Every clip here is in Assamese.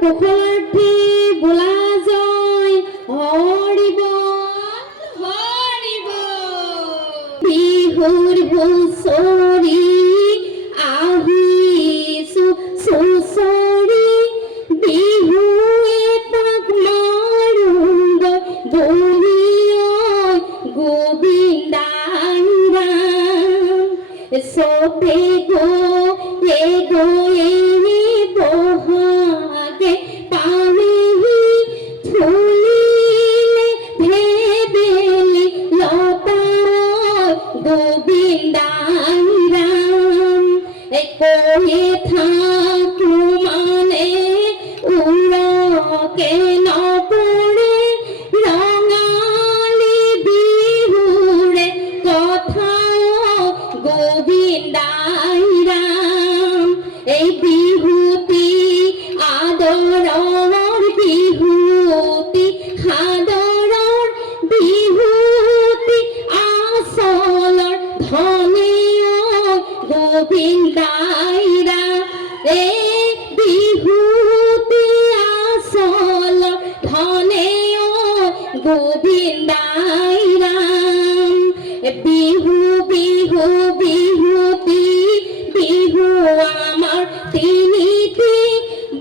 কুশলাৰ্থী বোলা জয় হৰি বল হৰি বল। বিহুৰ হুঁচৰি আহিছো চুচৰি বিহু এপাক মাৰোঁগ বুঢ়ী গোবিন্দাই ৰাম। চবে গৈ বহাগে পালেহি ফুলিলে ভেবেলি লতাৰ গোবিন্দাই ৰাম। কৈয়ে থাকো মানে উৰকে নপৰে ৰঙালী বিহুৰে কথা গোবিন্দাই ৰাম। এই বিহুতি আদৰৰ বিহুতি সাদৰৰ বিহুতি আচলৰ ধনে গোবিন্দাই ৰাম। এই বিহুতি আচলৰ ধনে গোবিন্দাই ৰাম। বিহু বিহু বিহুতি বিহু আমাৰ তিনিটি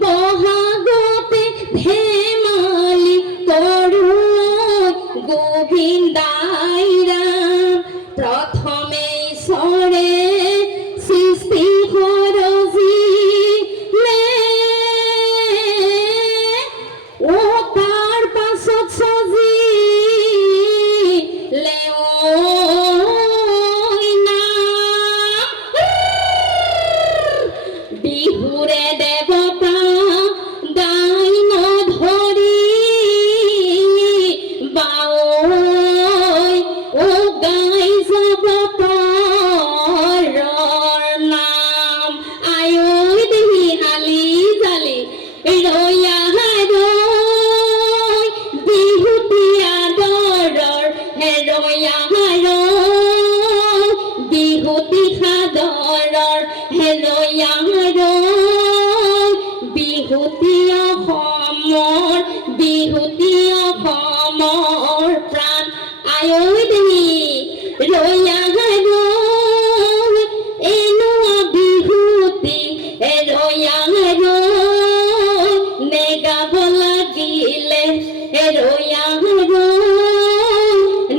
বহাগতে ধেমালি কৰোঁ গোবিন্দাই ৰাম। প্ৰথমে ঈশ্বৰে সৃষ্টি কৰিলে তাৰ পাছত সজিলে বিহুৰে দেৱতা গাই নধৰি বাঐ গাই যাব পৰৰ নাম। আয়ৈ দেহি হালি জালি ৰৈয়া বিহুতি আদৰৰ হেৰৈয়া বিহুতি সাদৰৰ হেৰৈয়া বিহুতি অসমৰ বিহুতি অসমৰ প্ৰাণ। আয়ৈ দেহি ৰৈয়া এনো বিহুতি ৰৈয়া নেগাব লাগিলে ৰৈয়া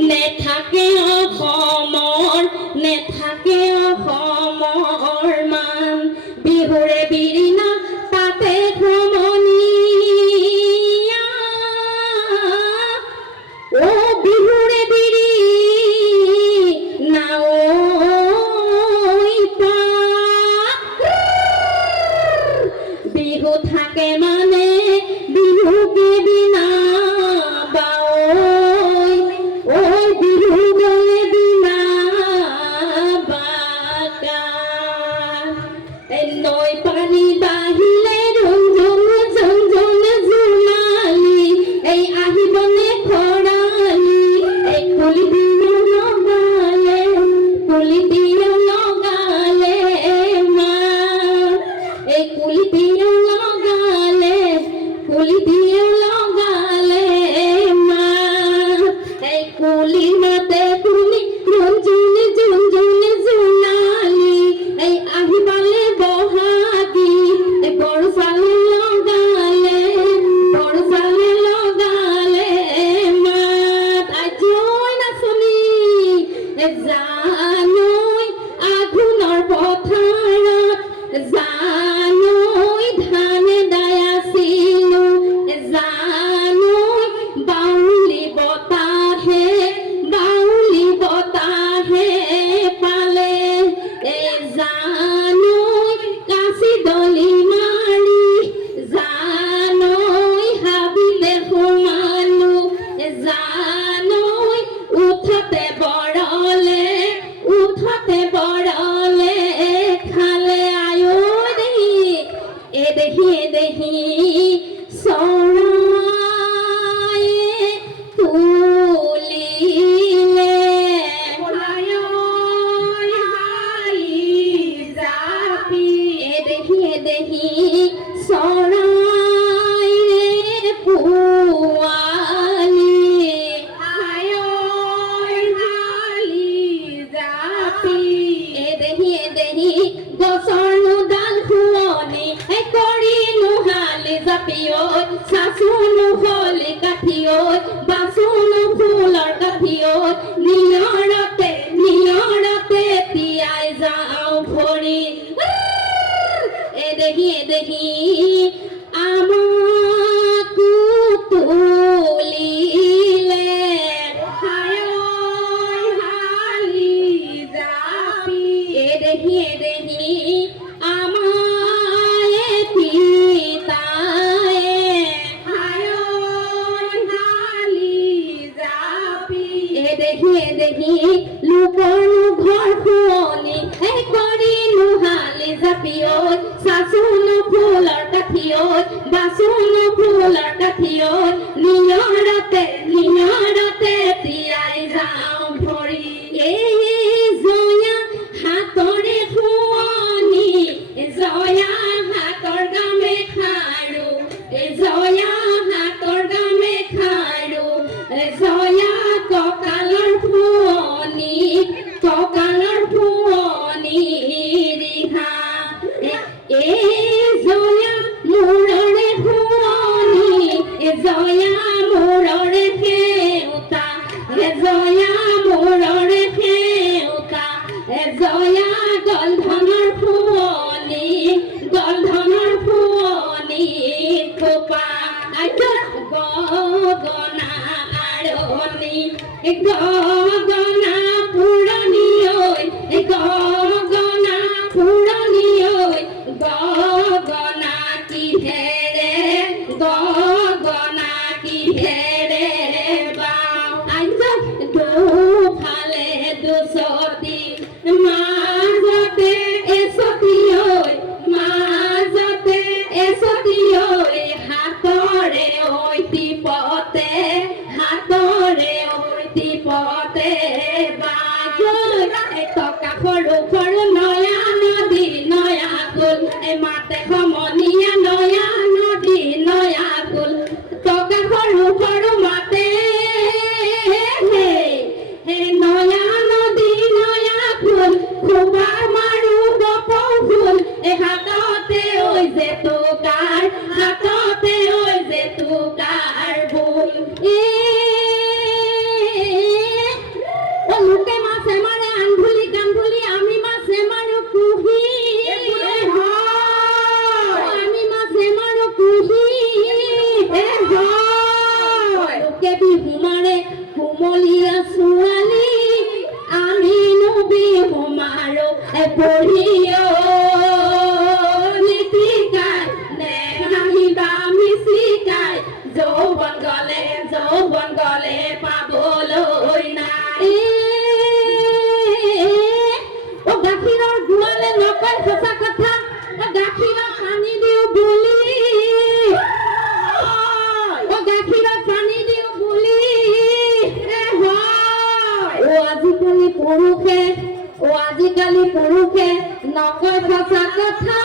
নেথাকে অসমৰ নেথাকে অসমৰ মান। বিহুৰে বিৰিণা তাতে ভ্ৰমণীয়া বিহুৰে বিৰিণা বিহু থাকে মানে বিহু বিনা বিহু গলে বিনা বাকা। নৈ পানী বাহিলে ৰঞ্জন জঞ্জন জোনালী এই আহিবনে খৰালি। এই কুলি বিহু লগালে কুলি বিহু লগালে মা। এই কুলি বিহু লগালে কুলি বিহু লগালে মা। এই কুলি মাতে কুলি ৰঞ্জন জঞ্জন জোনালী এই আহিবালে বহাগী। এই বড় চালে লগালে মাত। আজৈ নাচনী জানৈ আঘোণৰ পথাৰত জানৈ ধানে দাই আছিলো জানৈ বাউলি বতাহে পালে জানৈ কাঁচি দলি মাৰি জানৈ হাবিলে সোমালো জানৈ উঠতে বৰলে খালে। আয়ৈ দেহি এদেহি চৰায়ে তুলিলে এদেহি চৰাই জাপিয়ত চাচুনো হলি কাঠিয়ত বাচুনো ফুলৰ কাঠিয়ত নিয়ৰতে তিয়াই যাওঁ ভৰি এদেহি আমাকো তুলিলে হায় হালি জাপি এদেহি আমায় পিতায়ে হায় হালি জাপি এদেহি লোকৰনো ঘৰ শুৱনি কৰিলো হালি জাপিয়ত চাচুনো ফুলৰ কাঠিয়ত বাচুনো ফুলৰ কাঠিয়ত নিয়ৰতে তিয়াই যাওঁ ভৰি জয়া হাতৰে শুৱনি জয়া হাতৰ গামে খাৰু জয়া হাতৰ গামে খাৰু জয়া কঁকালৰ শুৱনি ৰিহা জয়া মূৰৰে শুৱনি জয়া মূৰৰে সেউতা জয়া মূৰৰে সেউতা জয়া গলধনৰ শুৱনি খোপা গগনা আৰণি গগনা পুৰণি ঐ গগনা পুৰণি ঐ গগনা কিহেৰে বাওঁ দুফালে দুচতি মাজতে এচতি ঐ হাতৰে ঐ টিপতে টকা সৰু নয়া নদী নয়া কুল মাতে সমনীয়া নয়া নদী নয়া কুল টকা সৰু মাতে নয়া নদী নয়া কুল খুবা মাৰো গপৌ ফুল হাততে ঐ জেতুকাৰ ভুল লোকে মাছে মাৰে আঙ্গুলি কান্ধুলি আমি মাছে মাৰো কুহি আমি মাছে মাৰো কুহি লোকে বিহু মাৰে কুমলীয়া ছোৱালী আমিনো বিহু মাৰো পঢ়িও নীতিকাই নে হাঁহিবা মিচিকাই যৌৱন গলে পাবলৈ নাই গাখীৰৰ গোৱালে নকয় সঁচা কথা গাখীৰত পানী দিওঁ বুলি গাখীৰত পানী দিওঁ বুলি আজিকালি পুৰুষে নকয় সঁচা কথা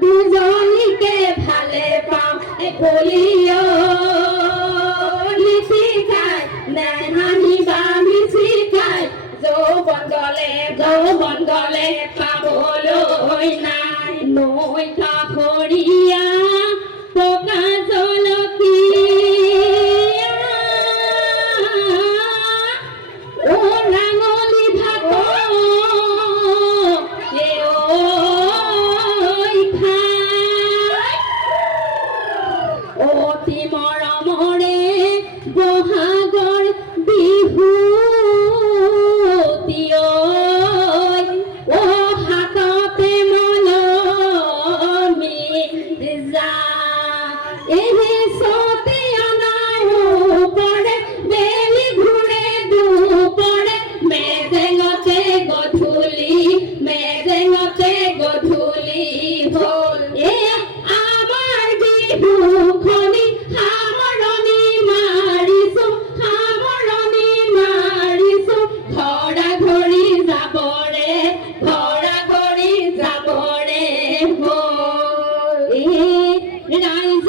দুজনীকে ভালে পাওঁ পলিঅ লিপিকাই নে হাঁহিবা মিচিকাই যৌৱন গলে পাবলৈ নাই নৈ কাষৰীয়া পকা জলকীয়া ৰাঙলী ভাত অতি মৰমৰে বহাগৰ বিহু হাততে মলমি যা চতে অনাৰো পৰে বেলি ঘূৰে দুপৰে মেজেঙতে গধূলি হ'ল আমাৰ বিহুখনি সামৰণি মাৰিছো ঘৰা ঘৰি যাবৰে হ'ল ৰাইজ